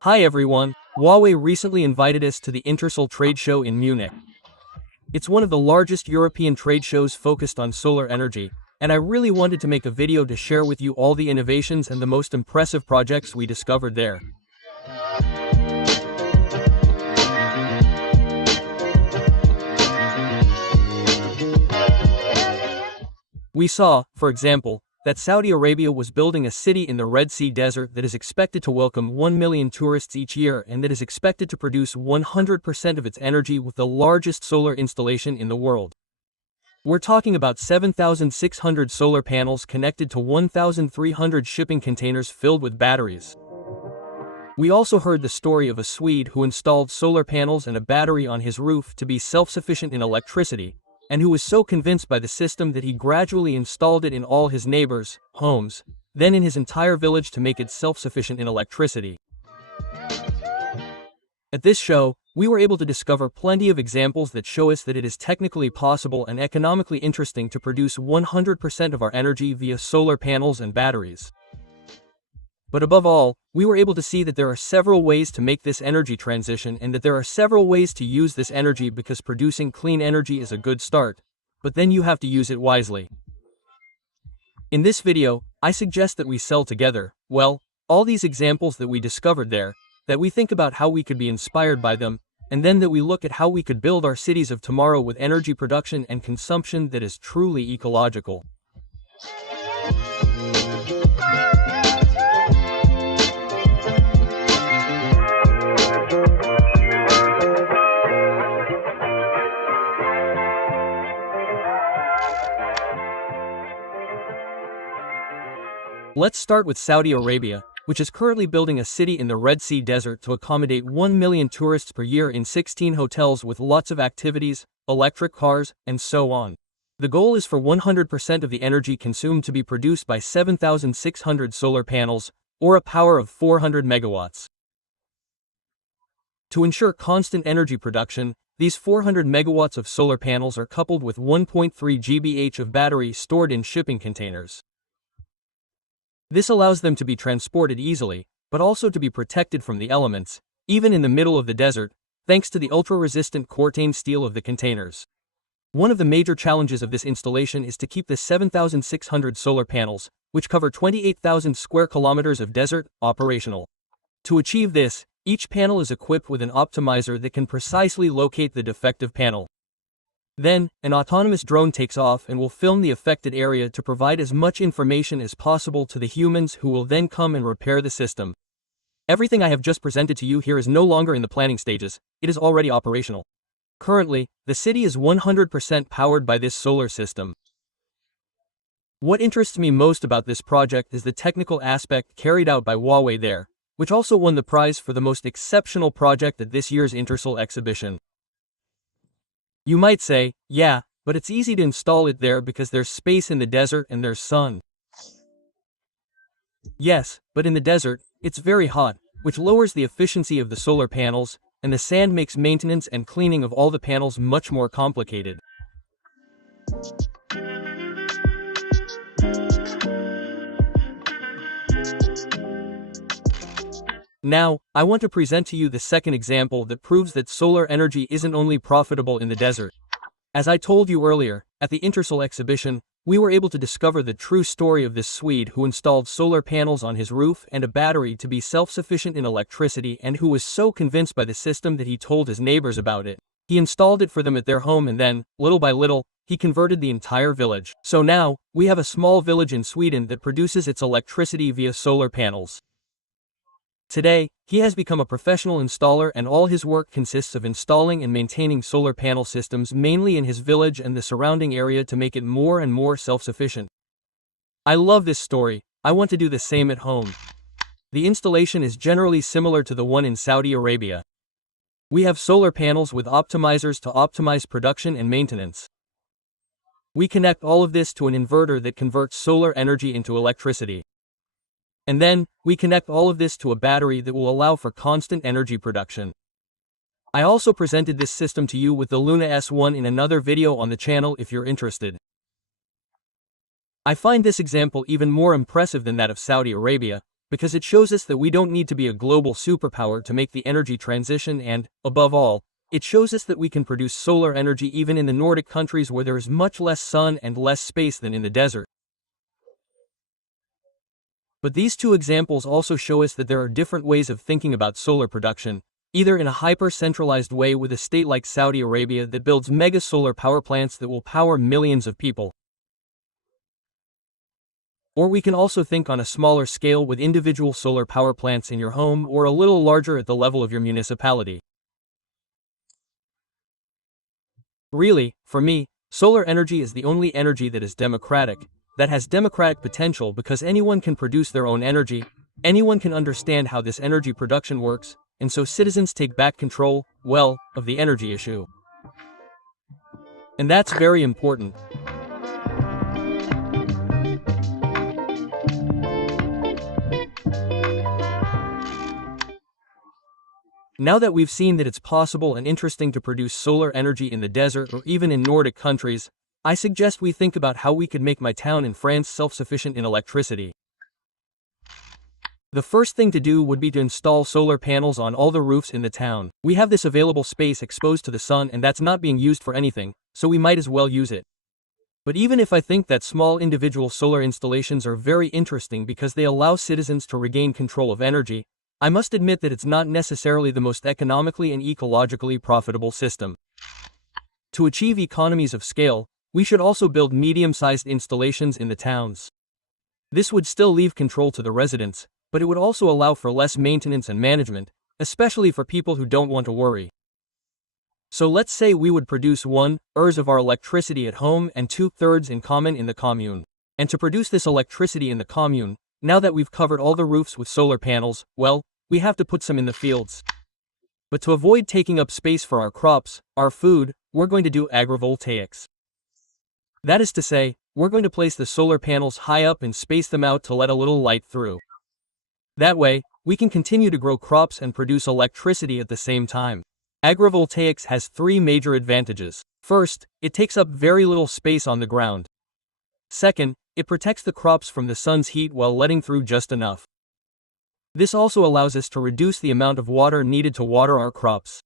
Hi everyone, Huawei recently invited us to the Intersol trade show in Munich. It's one of the largest European trade shows focused on solar energy, and I really wanted to make a video to share with you all the innovations and the most impressive projects we discovered there. We saw, for example, that Saudi Arabia was building a city in the Red Sea Desert that is expected to welcome 1 million tourists each year and that is expected to produce 100% of its energy with the largest solar installation in the world. We're talking about 7,600 solar panels connected to 1,300 shipping containers filled with batteries. We also heard the story of a Swede who installed solar panels and a battery on his roof to be self-sufficient in electricity, and who was so convinced by the system that he gradually installed it in all his neighbors' homes, then in his entire village to make it self-sufficient in electricity. At this show, we were able to discover plenty of examples that show us that it is technically possible and economically interesting to produce 100% of our energy via solar panels and batteries. But above all, we were able to see that there are several ways to make this energy transition and that there are several ways to use this energy because producing clean energy is a good start, but then you have to use it wisely. In this video, I suggest that we sell together, well, all these examples that we discovered there, that we think about how we could be inspired by them, and then that we look at how we could build our cities of tomorrow with energy production and consumption that is truly ecological. Let's start with Saudi Arabia, which is currently building a city in the Red Sea Desert to accommodate 1 million tourists per year in 16 hotels with lots of activities, electric cars, and so on. The goal is for 100% of the energy consumed to be produced by 7,600 solar panels, or a power of 400 megawatts. To ensure constant energy production, these 400 megawatts of solar panels are coupled with 1.3 GBh of battery stored in shipping containers. This allows them to be transported easily, but also to be protected from the elements, even in the middle of the desert, thanks to the ultra-resistant cortain steel of the containers. One of the major challenges of this installation is to keep the 7,600 solar panels, which cover 28,000 square kilometers of desert, operational. To achieve this, each panel is equipped with an optimizer that can precisely locate the defective panel. Then, an autonomous drone takes off and will film the affected area to provide as much information as possible to the humans who will then come and repair the system. Everything I have just presented to you here is no longer in the planning stages, it is already operational. Currently, the city is 100% powered by this solar system. What interests me most about this project is the technical aspect carried out by Huawei there, which also won the prize for the most exceptional project at this year's Intersol exhibition. You might say, yeah, but it's easy to install it there because there's space in the desert and there's sun. Yes, but in the desert, it's very hot, which lowers the efficiency of the solar panels, and the sand makes maintenance and cleaning of all the panels much more complicated. Now, I want to present to you the second example that proves that solar energy isn't only profitable in the desert. As I told you earlier, at the Intersol exhibition, we were able to discover the true story of this Swede who installed solar panels on his roof and a battery to be self-sufficient in electricity and who was so convinced by the system that he told his neighbors about it. He installed it for them at their home and then, little by little, he converted the entire village. So now, we have a small village in Sweden that produces its electricity via solar panels. Today, he has become a professional installer and all his work consists of installing and maintaining solar panel systems mainly in his village and the surrounding area to make it more and more self-sufficient. I love this story, I want to do the same at home. The installation is generally similar to the one in Saudi Arabia. We have solar panels with optimizers to optimize production and maintenance. We connect all of this to an inverter that converts solar energy into electricity. And then, we connect all of this to a battery that will allow for constant energy production. I also presented this system to you with the Luna S1 in another video on the channel if you're interested. I find this example even more impressive than that of Saudi Arabia, because it shows us that we don't need to be a global superpower to make the energy transition and, above all, it shows us that we can produce solar energy even in the Nordic countries where there is much less sun and less space than in the desert. But these two examples also show us that there are different ways of thinking about solar production, either in a hyper-centralized way with a state like Saudi Arabia that builds mega solar power plants that will power millions of people. Or we can also think on a smaller scale with individual solar power plants in your home or a little larger at the level of your municipality. Really, for me, solar energy is the only energy that is democratic, that has democratic potential because anyone can produce their own energy, anyone can understand how this energy production works, and so citizens take back control, well, of the energy issue. And that's very important. Now that we've seen that it's possible and interesting to produce solar energy in the desert or even in Nordic countries, I suggest we think about how we could make my town in France self-sufficient in electricity. The first thing to do would be to install solar panels on all the roofs in the town. We have this available space exposed to the sun and that's not being used for anything, so we might as well use it. But even if I think that small individual solar installations are very interesting because they allow citizens to regain control of energy, I must admit that it's not necessarily the most economically and ecologically profitable system. To achieve economies of scale, we should also build medium-sized installations in the towns. This would still leave control to the residents, but it would also allow for less maintenance and management, especially for people who don't want to worry. So let's say we would produce 1/3 of our electricity at home and 2/3 in common in the commune. And to produce this electricity in the commune, now that we've covered all the roofs with solar panels, well, we have to put some in the fields. But to avoid taking up space for our crops, our food, we're going to do agrivoltaics. That is to say, we're going to place the solar panels high up and space them out to let a little light through. That way, we can continue to grow crops and produce electricity at the same time. Agrivoltaics has 3 major advantages. First, it takes up very little space on the ground. Second, it protects the crops from the sun's heat while letting through just enough. This also allows us to reduce the amount of water needed to water our crops.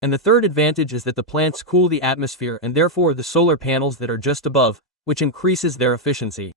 And the third advantage is that the plants cool the atmosphere and therefore the solar panels that are just above, which increases their efficiency.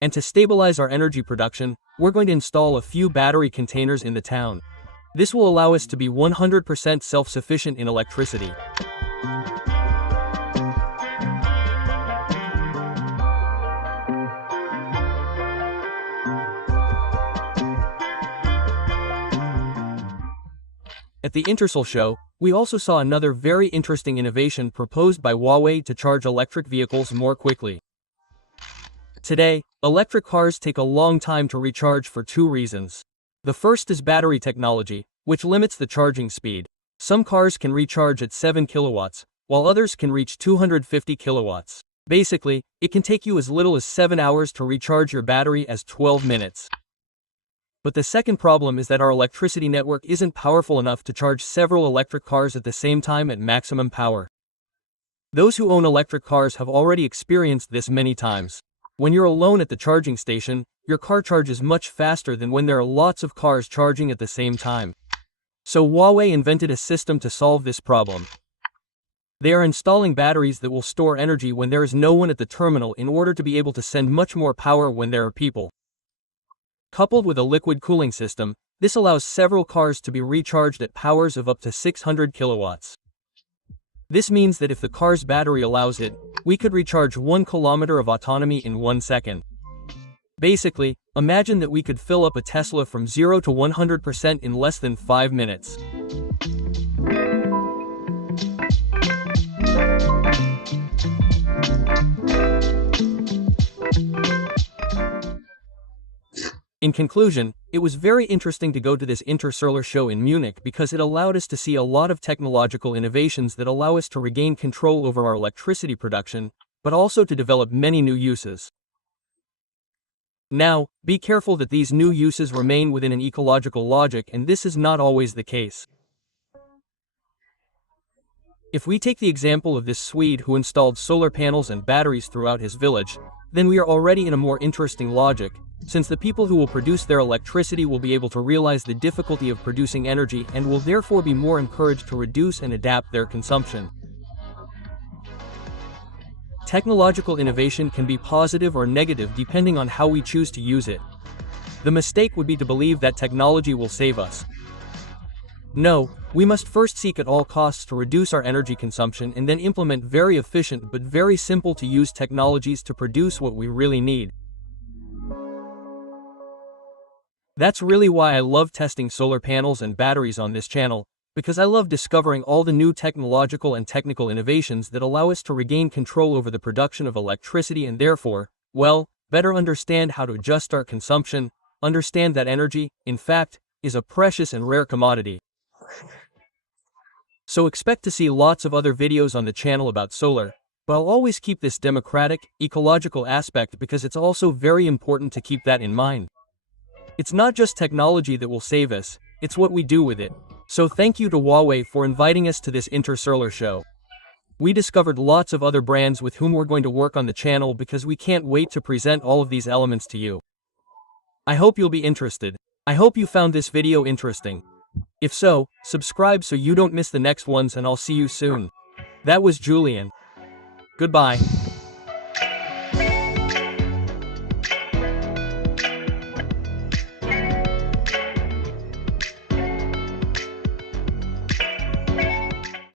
And to stabilize our energy production, we're going to install a few battery containers in the town. This will allow us to be 100% self-sufficient in electricity. At the Intersol show, we also saw another very interesting innovation proposed by Huawei to charge electric vehicles more quickly. Today, electric cars take a long time to recharge for 2 reasons. The first is battery technology, which limits the charging speed. Some cars can recharge at 7 kilowatts, while others can reach 250 kilowatts. Basically, it can take you as little as 7 hours to recharge your battery as 12 minutes. But the second problem is that our electricity network isn't powerful enough to charge several electric cars at the same time at maximum power. Those who own electric cars have already experienced this many times. When you're alone at the charging station, your car charges much faster than when there are lots of cars charging at the same time. So Huawei invented a system to solve this problem. They are installing batteries that will store energy when there is no one at the terminal in order to be able to send much more power when there are people. Coupled with a liquid cooling system, this allows several cars to be recharged at powers of up to 600 kilowatts. This means that if the car's battery allows it, we could recharge 1 kilometer of autonomy in 1 second. Basically, imagine that we could fill up a Tesla from 0 to 100% in less than 5 minutes. In conclusion, it was very interesting to go to this Intersolar show in Munich because it allowed us to see a lot of technological innovations that allow us to regain control over our electricity production, but also to develop many new uses. Now, be careful that these new uses remain within an ecological logic, and this is not always the case. If we take the example of this Swede who installed solar panels and batteries throughout his village, then we are already in a more interesting logic, since the people who will produce their electricity will be able to realize the difficulty of producing energy and will therefore be more encouraged to reduce and adapt their consumption. Technological innovation can be positive or negative depending on how we choose to use it. The mistake would be to believe that technology will save us. No, we must first seek at all costs to reduce our energy consumption and then implement very efficient but very simple to use technologies to produce what we really need. That's really why I love testing solar panels and batteries on this channel, because I love discovering all the new technological and technical innovations that allow us to regain control over the production of electricity and therefore, well, better understand how to adjust our consumption, understand that energy, in fact, is a precious and rare commodity. So expect to see lots of other videos on the channel about solar, but I'll always keep this democratic, ecological aspect because it's also very important to keep that in mind. It's not just technology that will save us, it's what we do with it. So thank you to Huawei for inviting us to this Intersolar show. We discovered lots of other brands with whom we're going to work on the channel because we can't wait to present all of these elements to you. I hope you'll be interested. I hope you found this video interesting. If so, subscribe so you don't miss the next ones and I'll see you soon. That was Julien. Goodbye.